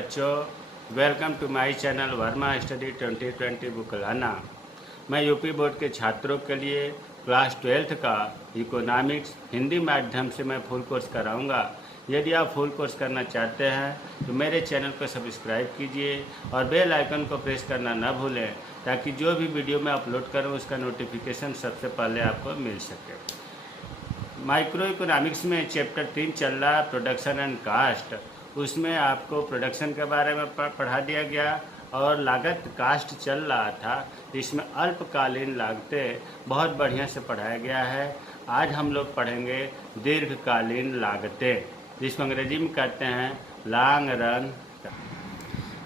बच्चों, welcome to my channel Verma study 2020 बुकलाना। मैं यूपी बोर्ड के छात्रों के लिए क्लास 12th का इकोनॉमिक्स हिंदी माध्यम से मैं फुल कोर्स कराऊंगा। यदि आप फुल कोर्स करना चाहते हैं तो मेरे चैनल को सब्सक्राइब कीजिए और बेल आइकन को प्रेस करना न भूलें, ताकि जो भी वीडियो मैं अपलोड करूं उसका नोटिफिकेशन सबसे पहले आपको मिल सके। माइक्रो इकोनॉमिक्स में चैप्टर 3 चल रहा है, प्रोडक्शन एंड कास्ट। उसमें आपको प्रोडक्शन के बारे में पढ़ा दिया गया और लागत कास्ट चल रहा था। इसमें अल्पकालीन लागतें बहुत बढ़िया से पढ़ाया गया है। आज हम लोग पढ़ेंगे दीर्घकालीन लागतें, जिसको अंग्रेजी में कहते हैं लॉन्ग रन।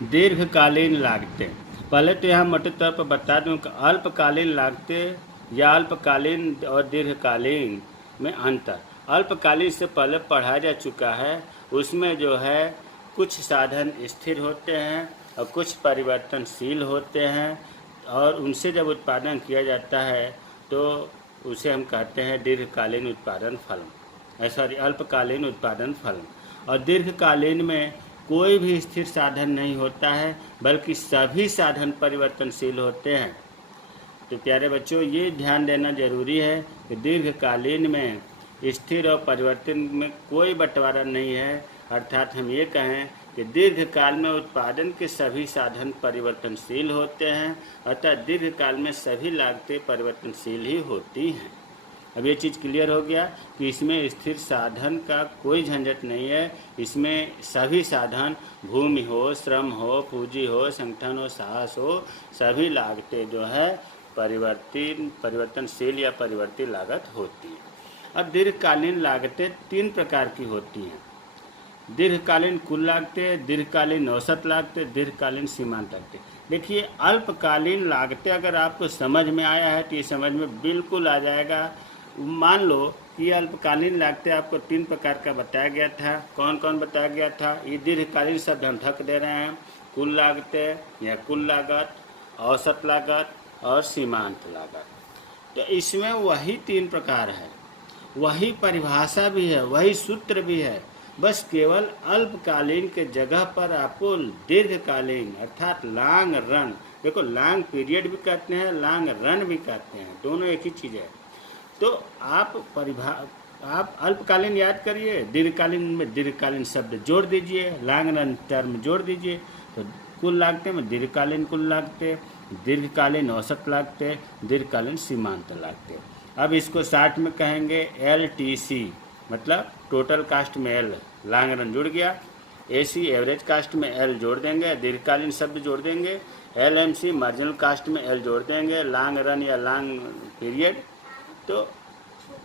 दीर्घकालीन लागतें, पहले तो यहाँ मोटे तौर पर बता दूँ कि अल्पकालीन लागतें या अल्पकालीन और दीर्घकालीन में अंतर। अल्पकालीन से पहले पढ़ा जा चुका है। उसमें जो है कुछ साधन स्थिर होते हैं और कुछ परिवर्तनशील होते हैं, और उनसे जब उत्पादन किया जाता है तो उसे हम कहते हैं दीर्घकालीन उत्पादन फलन, सॉरी अल्पकालीन उत्पादन फलन। और दीर्घकालीन में कोई भी स्थिर साधन नहीं होता है, बल्कि सभी साधन परिवर्तनशील होते हैं। तो प्यारे बच्चों, ये ध्यान देना जरूरी है कि दीर्घकालीन में स्थिर और परिवर्तन में कोई बंटवारा नहीं है। अर्थात हम ये कहें कि दीर्घकाल में उत्पादन के सभी साधन परिवर्तनशील होते हैं, अतः दीर्घकाल में सभी लागतें परिवर्तनशील ही होती हैं। अब ये चीज़ क्लियर हो गया कि इसमें स्थिर साधन का कोई झंझट नहीं है। इसमें सभी साधन, भूमि हो, श्रम हो, पूंजी हो, संगठन हो, साहस हो, सभी लागतें जो है परिवर्तनशील या परिवर्ती लागत होती है। अब दीर्घकालीन लागतें 3 प्रकार की होती हैं: दीर्घकालीन कुल लागतें, दीर्घकालीन औसत लागतें, दीर्घकालीन सीमांत लागतें। देखिए, अल्पकालीन लागतें अगर आपको समझ में आया है तो ये समझ में बिल्कुल आ जाएगा। मान लो कि अल्पकालीन लागतें आपको 3 प्रकार का बताया गया था। कौन कौन बताया गया था? ये दीर्घकालीन शब्द हम ढक दे रहे हैं। कुल लागतें या कुल लागत, औसत लागत और सीमांत लागत। तो इसमें वही 3 प्रकार है, वही परिभाषा भी है, वही सूत्र भी है। बस केवल अल्पकालीन के जगह पर आपको दीर्घकालीन अर्थात लॉन्ग रन, देखो लॉन्ग पीरियड भी कहते हैं, लॉन्ग रन भी कहते हैं, दोनों एक ही चीज़ है। तो आप अल्पकालीन याद करिए, दीर्घकालीन में दीर्घकालीन शब्द जोड़ दीजिए, लॉन्ग रन टर्म जोड़ दीजिए। तो कुल लागतें में दीर्घकालीन कुल लागतें, दीर्घकालीन औसत लागतें, दीर्घकालीन सीमांत लागतें। अब इसको शॉर्ट में कहेंगे LTC, मतलब टोटल कास्ट में L, लॉन्ग रन जुड़ गया। AC एवरेज कास्ट में L जोड़ देंगे, दीर्घकालीन शब्द जोड़ देंगे। LMC मार्जिनल कास्ट में L जोड़ देंगे, लॉन्ग रन या लॉन्ग पीरियड। तो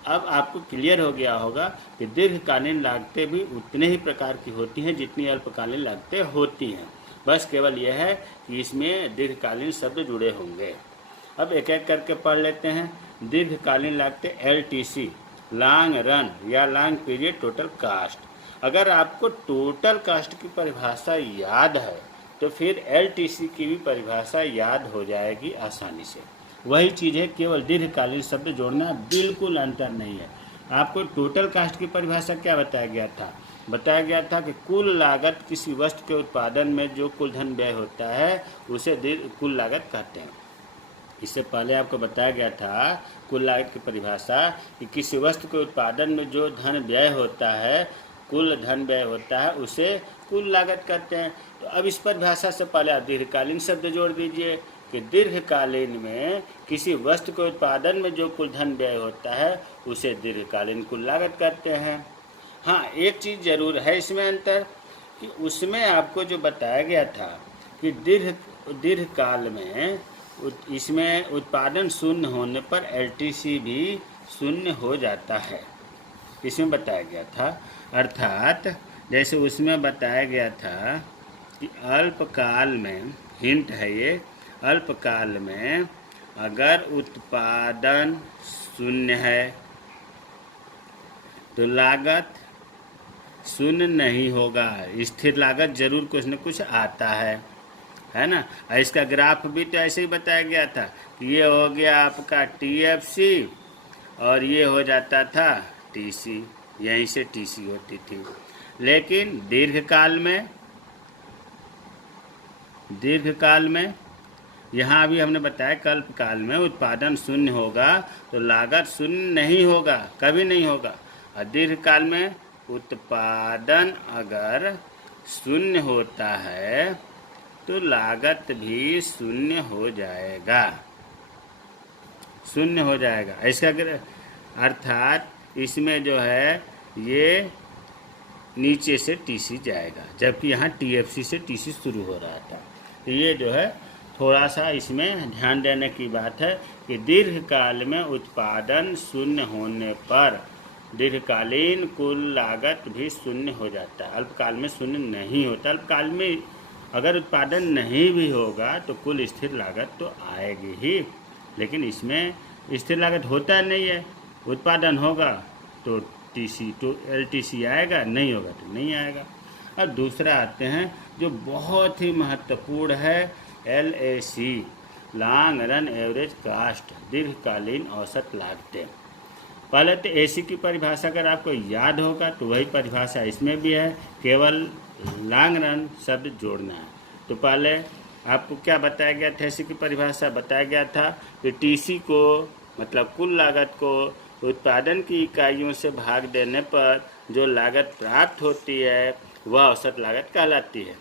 अब आपको क्लियर हो गया होगा कि दीर्घकालीन लागतें भी उतने ही प्रकार की होती हैं जितनी अल्पकालीन लागतें होती हैं। बस केवल यह है कि इसमें दीर्घकालीन शब्द जुड़े होंगे। अब एक एक करके पढ़ लेते हैं। दीर्घकालीन लागतें LTC, लॉन्ग रन या लॉन्ग पीरियड टोटल कास्ट। अगर आपको टोटल कास्ट की परिभाषा याद है तो फिर LTC की भी परिभाषा याद हो जाएगी आसानी से। वही चीज़ है, केवल दीर्घकालीन शब्द जोड़ना, बिल्कुल अंतर नहीं है। आपको टोटल कास्ट की परिभाषा क्या बताया गया था? बताया गया था कि कुल लागत किसी वस्तु के उत्पादन में जो कुल धन व्यय होता है उसे कुल लागत कहते हैं। इससे पहले आपको बताया गया था कुल लागत की परिभाषा कि किसी वस्तु के उत्पादन में जो धन व्यय होता है, कुल धन व्यय होता है, उसे कुल लागत कहते हैं। तो अब इस परिभाषा से पहले आप दीर्घकालीन शब्द जोड़ दीजिए कि दीर्घकालीन में किसी वस्तु के उत्पादन में जो कुल धन व्यय होता है उसे दीर्घकालीन कुल लागत कहते हैं। हाँ, एक चीज़ जरूर है इसमें अंतर कि उसमें आपको जो बताया गया था कि दीर्घकाल में इसमें उत्पादन शून्य होने पर LTC भी शून्य हो जाता है, इसमें बताया गया था। अर्थात जैसे उसमें बताया गया था कि अल्पकाल में, हिंट है ये, अल्पकाल में अगर उत्पादन शून्य है तो लागत शून्य नहीं होगा, स्थिर लागत जरूर कुछ न कुछ आता है ना। इसका ग्राफ भी तो ऐसे ही बताया गया था कि ये हो गया आपका TFC और ये हो जाता था TC, यहीं से TC होती थी। लेकिन दीर्घकाल में दीर्घकाल में, यहाँ अभी हमने बताया कल्पकाल में उत्पादन शून्य होगा तो लागत शून्य नहीं होगा, कभी नहीं होगा। और दीर्घकाल में उत्पादन अगर शून्य होता है तो लागत भी शून्य हो जाएगा, शून्य हो जाएगा। इसका अर्थात इसमें जो है ये नीचे से टीसी जाएगा, जबकि यहाँ टीएफसी से टीसी शुरू हो रहा था। तो ये जो है थोड़ा सा इसमें ध्यान देने की बात है कि दीर्घकाल में उत्पादन शून्य होने पर दीर्घकालीन कुल लागत भी शून्य हो जाता है, अल्पकाल में शून्य नहीं होता। अल्पकाल में अगर उत्पादन नहीं भी होगा तो कुल स्थिर लागत तो आएगी ही, लेकिन इसमें स्थिर लागत होता नहीं है। उत्पादन होगा तो टीसी तो एलटीसी आएगा, नहीं होगा तो नहीं आएगा। अब दूसरा आते हैं जो बहुत ही महत्वपूर्ण है, LAC, long run average cost, दीर्घकालीन औसत लागतें। पहले तो एसी की परिभाषा अगर आपको याद होगा तो वही परिभाषा इसमें भी है, केवल लॉन्ग रन शब्द जोड़ना है। तो पहले आपको क्या बताया गया था, एसी की परिभाषा बताया गया था कि टीसी को मतलब कुल लागत को उत्पादन की इकाइयों से भाग देने पर जो लागत प्राप्त होती है वह औसत लागत कहलाती है।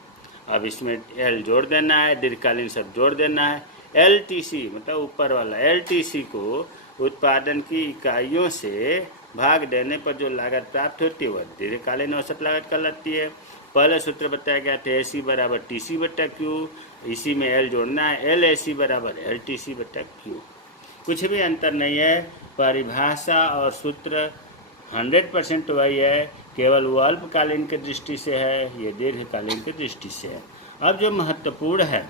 अब इसमें एल जोड़ देना है, दीर्घकालीन शब्द जोड़ देना है। एलटीसी मतलब ऊपर वाला, एलटीसी को उत्पादन की इकाइयों से भाग देने पर जो लागत प्राप्त होती है वह दीर्घकालीन औसत लागत कहलाती है। पहले सूत्र बताया गया था एसी बराबर टीसी बटा क्यू, इसी में एल जोड़ना है, एल एसी बराबर एल टीसी बटा क्यू। कुछ भी अंतर नहीं है, परिभाषा और सूत्र 100% वही है, केवल वो अल्पकालीन की दृष्टि से है, ये दीर्घकालीन की दृष्टि से है। अब जो महत्वपूर्ण है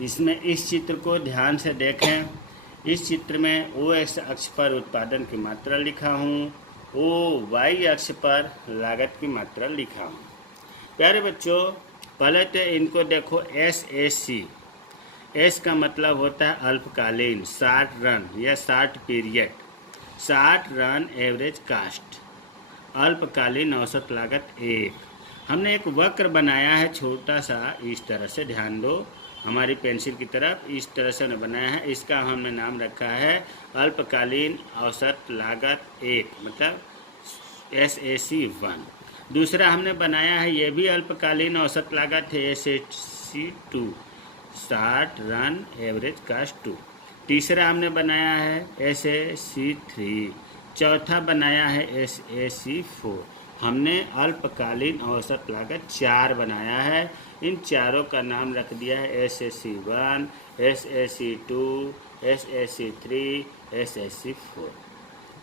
इसमें इस चित्र को ध्यान से देखें। इस चित्र में ओ एक्स अक्ष पर उत्पादन की मात्रा लिखा हूँ, ओ वाई अक्ष पर लागत की मात्रा लिखा हूँ। प्यारे बच्चों, पहले तो इनको देखो, एस एस का मतलब होता है अल्पकालीन, 60 रन या 60 पीरियड, 60 रन एवरेज कास्ट, अल्पकालीन औसत लागत 1। हमने एक वक्र बनाया है छोटा सा, इस तरह से ध्यान दो, हमारी पेंसिल की तरफ इस तरह से बनाया है। इसका हमने नाम रखा है अल्पकालीन औसत लागत 1, मतलब SAC 1। दूसरा हमने बनाया है, ये भी अल्पकालीन औसत लागत है, SAC 2, 60 रन एवरेज कास्ट 2। तीसरा हमने बनाया है SAC 3। चौथा बनाया है SAC 4। हमने अल्पकालीन औसत लागत 4 बनाया है। इन चारों का नाम रख दिया है SAC 1, SAC 2, SAC 3, SAC 4।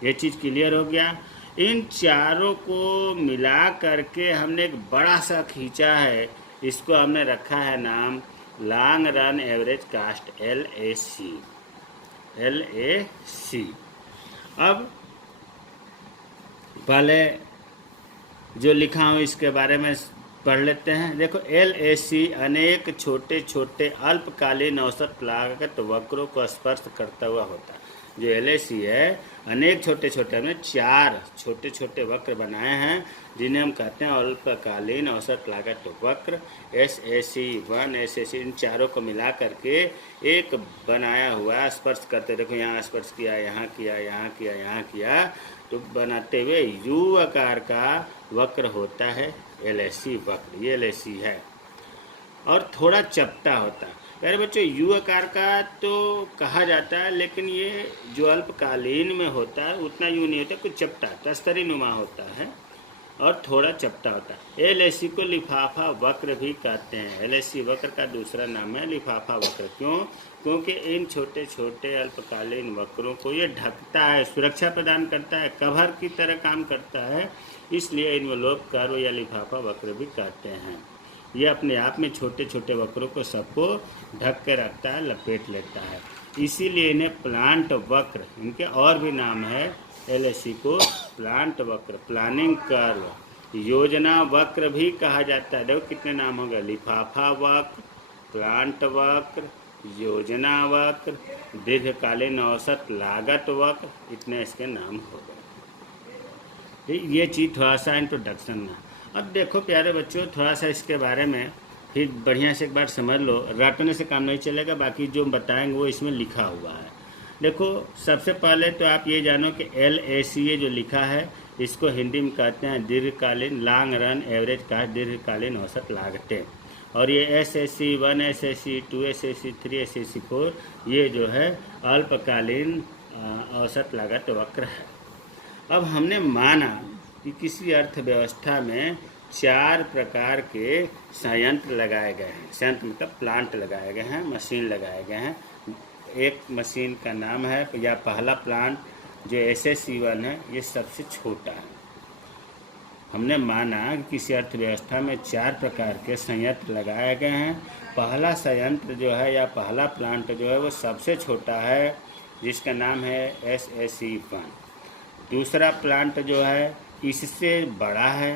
ये चीज़ क्लियर हो गया। इन चारों को मिला करके हमने एक बड़ा सा खींचा है, इसको हमने रखा है नाम long run average cost, LAC। अब पहले जो लिखा हूँ इसके बारे में पढ़ लेते हैं। देखो, LAC अनेक छोटे छोटे अल्पकालीन औसत लागत वक्रों को स्पर्श करता हुआ होता है। जो LAC है, अनेक छोटे छोटे में 4 छोटे छोटे वक्र बनाए हैं जिन्हें हम कहते हैं अल्पकालीन औसत लागत वक्र, SAC 1, SAC, इन चारों को मिला करके एक बनाया हुआ स्पर्श करते। देखो, यहाँ स्पर्श किया, यहाँ किया, यहाँ किया, यहाँ किया, तो बनाते हुए U आकार का वक्र होता है LAC वक्र। ये LAC है और थोड़ा चपटा होता है। प्यारे बच्चों, U आकार का तो कहा जाता है, लेकिन ये जो अल्पकालीन में होता है उतना U नहीं होता, कुछ चपटा तस्तरी नुमा होता है और थोड़ा चपटा होता है। LAC को लिफाफा वक्र भी कहते हैं। LAC वक्र का दूसरा नाम है लिफाफा वक्र। क्यों? क्योंकि इन छोटे छोटे अल्पकालीन वक्रों को ये ढकता है, सुरक्षा प्रदान करता है, कवर की तरह काम करता है, इसलिए इन्वोल्व कर्व या लिफाफा वक्र भी कहते हैं। ये अपने आप में छोटे छोटे वक्रों को सबको ढक के रखता है, लपेट लेता है, इसीलिए इन्हें प्लांट वक्र, इनके और भी नाम है। LAC को प्लांट वक्र, प्लानिंग कर्व, योजना वक्र भी कहा जाता है। देखो कितने नाम हो गए, लिफाफा वक्र, प्लांट वक्र, योजना वक्र, दीर्घकालीन औसत लागत वक्र, इतने इसके नाम हो गए। ये चीज़ थोड़ा सा इंट्रोडक्शन है। अब देखो प्यारे बच्चों, थोड़ा सा इसके बारे में फिर बढ़िया से एक बार समझ लो, रटने से काम नहीं चलेगा, बाकी जो बताएंगे वो इसमें लिखा हुआ है। देखो, सबसे पहले तो आप ये जानो कि LACA जो लिखा है, इसको हिंदी में कहते हैं दीर्घकालीन, लॉन्ग रन एवरेज का दीर्घकालीन औसत लागतें। और ये SSC1, SSC2, SSC3, SSC4 ये जो है अल्पकालीन औसत लागत वक्र है। अब हमने माना कि किसी अर्थव्यवस्था में 4 प्रकार के संयंत्र लगाए गए हैं। संयंत्र मतलब प्लांट लगाए गए हैं, मशीन लगाए गए हैं। एक मशीन का नाम है, या पहला प्लांट जो SSC1 है, ये सबसे छोटा है। हमने माना कि किसी अर्थव्यवस्था में 4 प्रकार के संयंत्र लगाए गए हैं। पहला संयंत्र जो है या पहला प्लांट जो है वो सबसे छोटा है, जिसका नाम है SSC1। दूसरा प्लांट जो है इससे बड़ा है,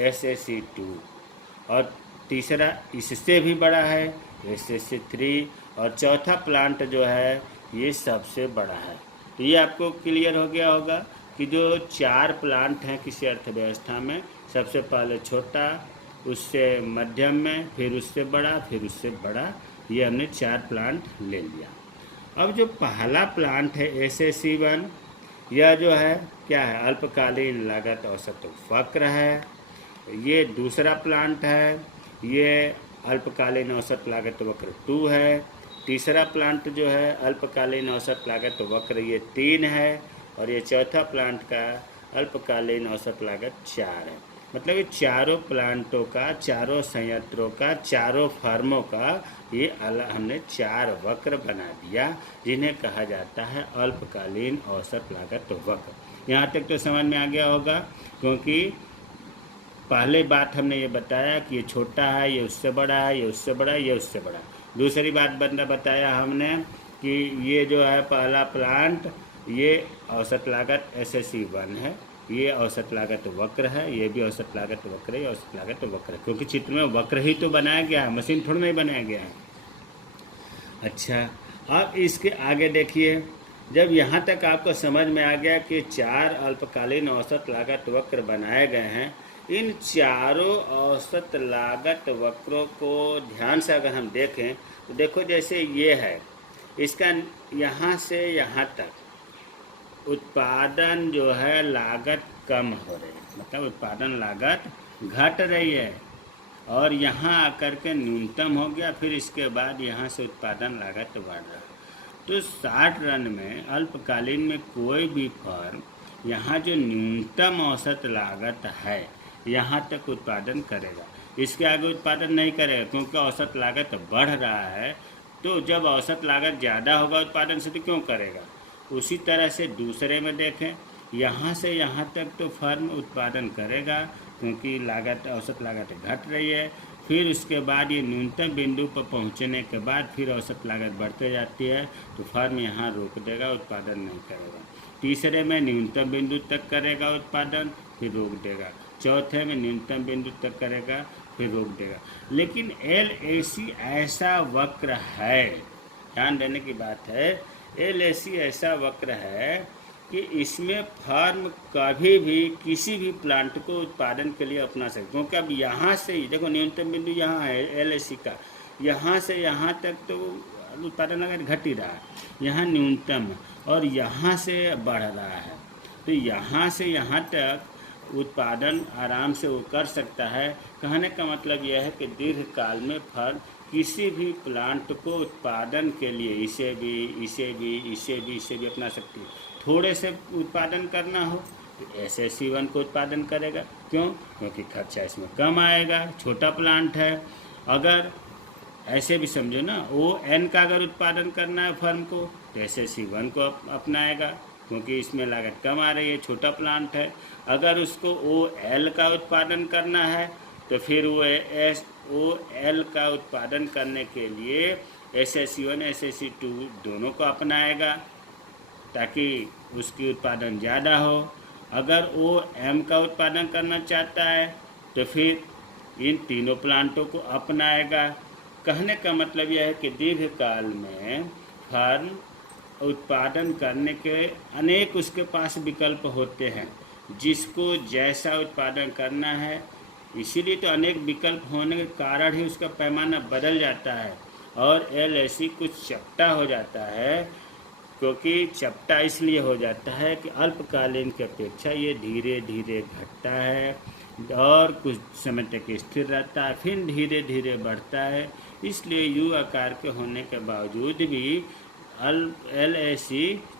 SSC2। और तीसरा इससे भी बड़ा है, SSC3। और चौथा प्लांट जो है ये सबसे बड़ा है। तो ये आपको क्लियर हो गया होगा कि जो 4 प्लांट हैं किसी अर्थव्यवस्था में, सबसे पहले छोटा, उससे मध्यम में, फिर उससे बड़ा, फिर उससे बड़ा, ये हमने 4 प्लांट ले लिया। अब जो पहला प्लांट है SSC1, यह जो है क्या है, अल्पकालीन लागत औसत वक्र है। ये दूसरा प्लांट है, ये अल्पकालीन औसत लागत वक्र 2 है। तीसरा प्लांट जो है अल्पकालीन औसत लागत वक्र ये 3 है। और ये चौथा प्लांट का अल्पकालीन औसत लागत 4 है। मतलब ये चारों प्लांटों का, चारों संयंत्रों का, चारों फर्मों का ये हमने 4 वक्र बना दिया, जिन्हें कहा जाता है अल्पकालीन औसत लागत वक्र। यहाँ तक तो समझ में आ गया होगा, क्योंकि पहले बात हमने ये बताया कि ये छोटा है, ये उससे बड़ा है, ये उससे बड़ा है, ये उससे बड़ा है। दूसरी बात बताया हमने कि ये जो है पहला प्लांट, ये औसत लागत SSC1 है, ये औसत लागत वक्र है, ये भी औसत लागत वक्र है, औसत लागत वक्र है, क्योंकि चित्र में वक्र ही तो बनाया गया है, मशीन थोड़ा नहीं बनाया गया है। अच्छा, अब इसके आगे देखिए, जब यहाँ तक आपको समझ में आ गया कि 4 अल्पकालीन औसत लागत वक्र बनाए गए हैं, इन चारों औसत लागत वक्रों को ध्यान से अगर हम देखें तो देखो, जैसे ये है, इसका यहाँ से यहाँ तक उत्पादन जो है लागत कम हो रही है, मतलब उत्पादन लागत घट रही है, और यहाँ आकर के न्यूनतम हो गया, फिर इसके बाद यहाँ से उत्पादन लागत बढ़ रहा है। तो 60 रन में अल्पकालीन में कोई भी फर्म यहाँ जो न्यूनतम औसत लागत है यहाँ तक उत्पादन करेगा, इसके आगे उत्पादन नहीं करेगा, क्योंकि औसत लागत बढ़ रहा है। तो जब औसत लागत ज़्यादा होगा उत्पादन से तो क्यों करेगा। उसी तरह से दूसरे में देखें, यहाँ से यहाँ तक तो फर्म उत्पादन करेगा, क्योंकि लागत, औसत लागत घट रही है। फिर उसके बाद ये न्यूनतम बिंदु पर पहुँचने के बाद फिर औसत लागत बढ़ते जाती है, तो फर्म यहाँ रोक देगा, उत्पादन नहीं करेगा। तीसरे में न्यूनतम बिंदु तक करेगा उत्पादन, फिर रोक देगा। चौथे में न्यूनतम बिंदु तक करेगा, फिर रोक देगा। लेकिन LAC ऐसा वक्र है, ध्यान देने की बात है, LAC ऐसा वक्र है कि इसमें फर्म कभी भी किसी भी प्लांट को उत्पादन के लिए अपना सकते, क्योंकि अब यहाँ से ही देखो, न्यूनतम बिंदु यहाँ है LAC का, यहाँ से यहाँ तक तो उत्पादन अगर घट ही रहा है, यहाँ न्यूनतम, और यहाँ से बढ़ रहा है। तो यहाँ से यहाँ तक उत्पादन आराम से वो कर सकता है। कहने का मतलब यह है कि दीर्घकाल में फर्म किसी भी प्लांट को उत्पादन के लिए इसे भी अपना सकती है। थोड़े से उत्पादन करना हो तो SSC1 को उत्पादन करेगा, क्यों, क्योंकि खर्चा इसमें कम आएगा, छोटा प्लांट है। अगर ऐसे भी समझो ना, ON का अगर उत्पादन करना है फर्म को तो SSC1 को अपनाएगा, क्योंकि इसमें लागत कम आ रही है, छोटा प्लांट है। अगर उसको OL का उत्पादन करना है तो फिर वो OL का उत्पादन करने के लिए SSC1 SSC2 दोनों को अपनाएगा, ताकि उसकी उत्पादन ज़्यादा हो। अगर OM का उत्पादन करना चाहता है तो फिर इन तीनों प्लांटों को अपनाएगा। कहने का मतलब यह है कि दीर्घकाल में फर्म उत्पादन करने के अनेक उसके पास विकल्प होते हैं, जिसको जैसा उत्पादन करना है इसीलिए तो अनेक विकल्प होने के कारण ही उसका पैमाना बदल जाता है और LAC कुछ चपटा हो जाता है, क्योंकि चपटा इसलिए हो जाता है कि अल्पकालीन की अपेक्षा ये धीरे धीरे घटता है और कुछ समय तक स्थिर रहता है, फिर धीरे धीरे बढ़ता है। इसलिए यू आकार के होने के बावजूद भी LAC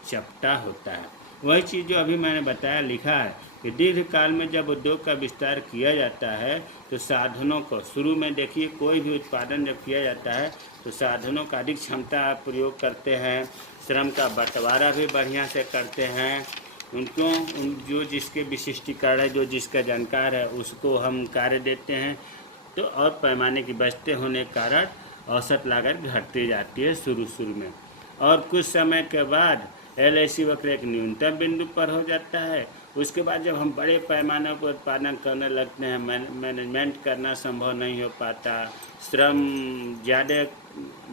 चपटा होता है। वही चीज़ जो अभी मैंने बताया लिखा है कि दीर्घकाल में जब उद्योग का विस्तार किया जाता है तो साधनों को शुरू में देखिए, कोई भी उत्पादन जब किया जाता है तो साधनों का अधिक क्षमता प्रयोग करते हैं, श्रम का बंटवारा भी बढ़िया से करते हैं, उनको जो जिसके विशिष्टीकरण है, जो जिसका जानकार है उसको हम कार्य देते हैं। तो और पैमाने की बचते होने के कारण औसत लागत घटती जाती है शुरू में, और कुछ समय के बाद LAC वक्र एक न्यूनतम बिंदु पर हो जाता है। उसके बाद जब हम बड़े पैमाने पर उत्पादन करने लगते हैं, मैनेजमेंट करना संभव नहीं हो पाता, श्रम ज़्यादा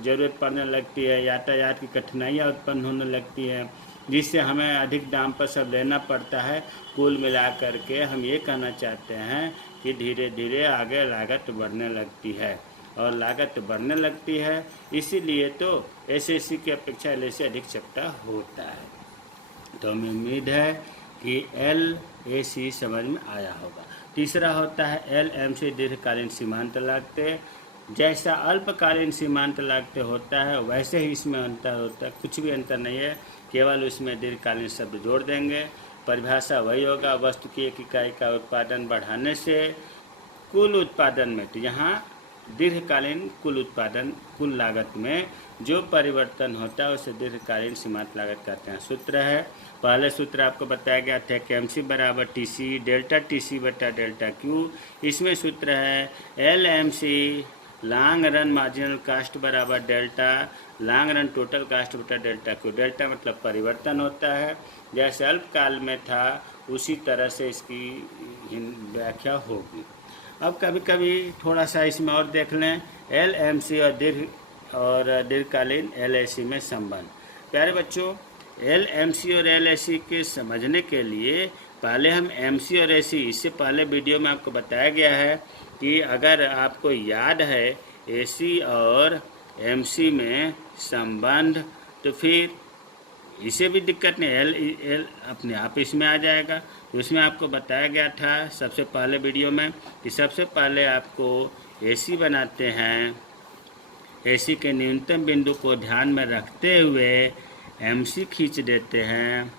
ज़रूरत पड़ने लगती है, यातायात की कठिनाइयाँ उत्पन्न होने लगती हैं, जिससे हमें अधिक दाम पर सब लेना पड़ता है। कुल मिला करके हम ये कहना चाहते हैं कि धीरे धीरे आगे लागत बढ़ने लगती है, और लागत बढ़ने लगती है इसीलिए तो SAC की अपेक्षा LAC अधिक चपटा होता है। तो हमें उम्मीद है कि LAC समझ में आया होगा। तीसरा होता है LMC दीर्घकालीन सीमांत लागतें। जैसा अल्पकालीन सीमांत लागतें होता है वैसे ही इसमें अंतर होता है, कुछ भी अंतर नहीं है, केवल उसमें दीर्घकालीन शब्द जोड़ देंगे। परिभाषा वही होगा, वस्तु की एक इकाई का उत्पादन बढ़ाने से कुल उत्पादन में, तो यहाँ दीर्घकालीन कुल उत्पादन कुल लागत में जो परिवर्तन होता है उसे दीर्घकालीन सीमांत लागत कहते हैं। सूत्र है, पहले सूत्र आपको बताया गया था कि MC बराबर TC डेल्टा TC बटा डेल्टा Q। इसमें सूत्र है LMC long run marginal cost बराबर delta long run total cost बटा डेल्टा Q। डेल्टा मतलब परिवर्तन होता है, जैसे अल्पकाल में था उसी तरह से इसकी व्याख्या होगी। अब कभी कभी थोड़ा सा इसमें और देख लें, LMC और दीर्घकालीन LAC में संबंध। प्यारे बच्चों, LMC और LAC के समझने के लिए पहले हम MC और AC, इससे पहले वीडियो में आपको बताया गया है कि अगर आपको याद है AC और MC में संबंध, तो फिर इसे भी दिक्कत नहीं, L अपने आप इसमें आ जाएगा। उसमें आपको बताया गया था सबसे पहले वीडियो में कि सबसे पहले आपको AC बनाते हैं, AC के न्यूनतम बिंदु को ध्यान में रखते हुए MC खींच देते हैं,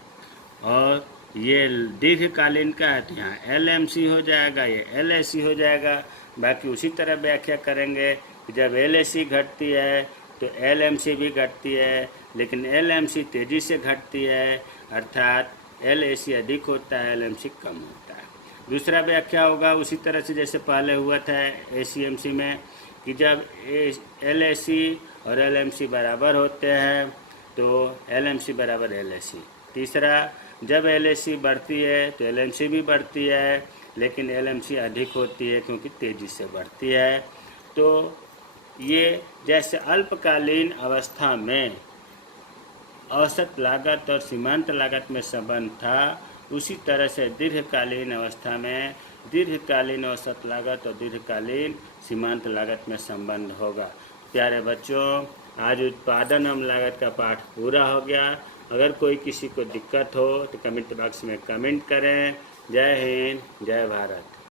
और ये दीर्घकालीन का है तो यहाँ LMC हो जाएगा, ये LAC हो जाएगा। बाकी उसी तरह व्याख्या करेंगे कि जब LAC घटती है तो LMC भी घटती है, लेकिन LMC तेज़ी से घटती है, अर्थात LAC अधिक होता है, LMC कम होता है। दूसरा व्याख्या होगा उसी तरह से जैसे पहले हुआ था ACMC में कि जब LAC और LMC बराबर होते हैं तो LMC बराबर LAC। तीसरा, जब LAC बढ़ती है तो LMC भी बढ़ती है, लेकिन LMC अधिक होती है क्योंकि तेज़ी से बढ़ती है। तो ये जैसे अल्पकालीन अवस्था में औसत लागत और सीमांत लागत में संबंध था, उसी तरह से दीर्घकालीन अवस्था में दीर्घकालीन औसत लागत और दीर्घकालीन सीमांत लागत में संबंध होगा। प्यारे बच्चों, आज उत्पादन एवं लागत का पाठ पूरा हो गया। अगर कोई किसी को दिक्कत हो तो कमेंट बॉक्स में कमेंट करें। जय हिंद, जय भारत।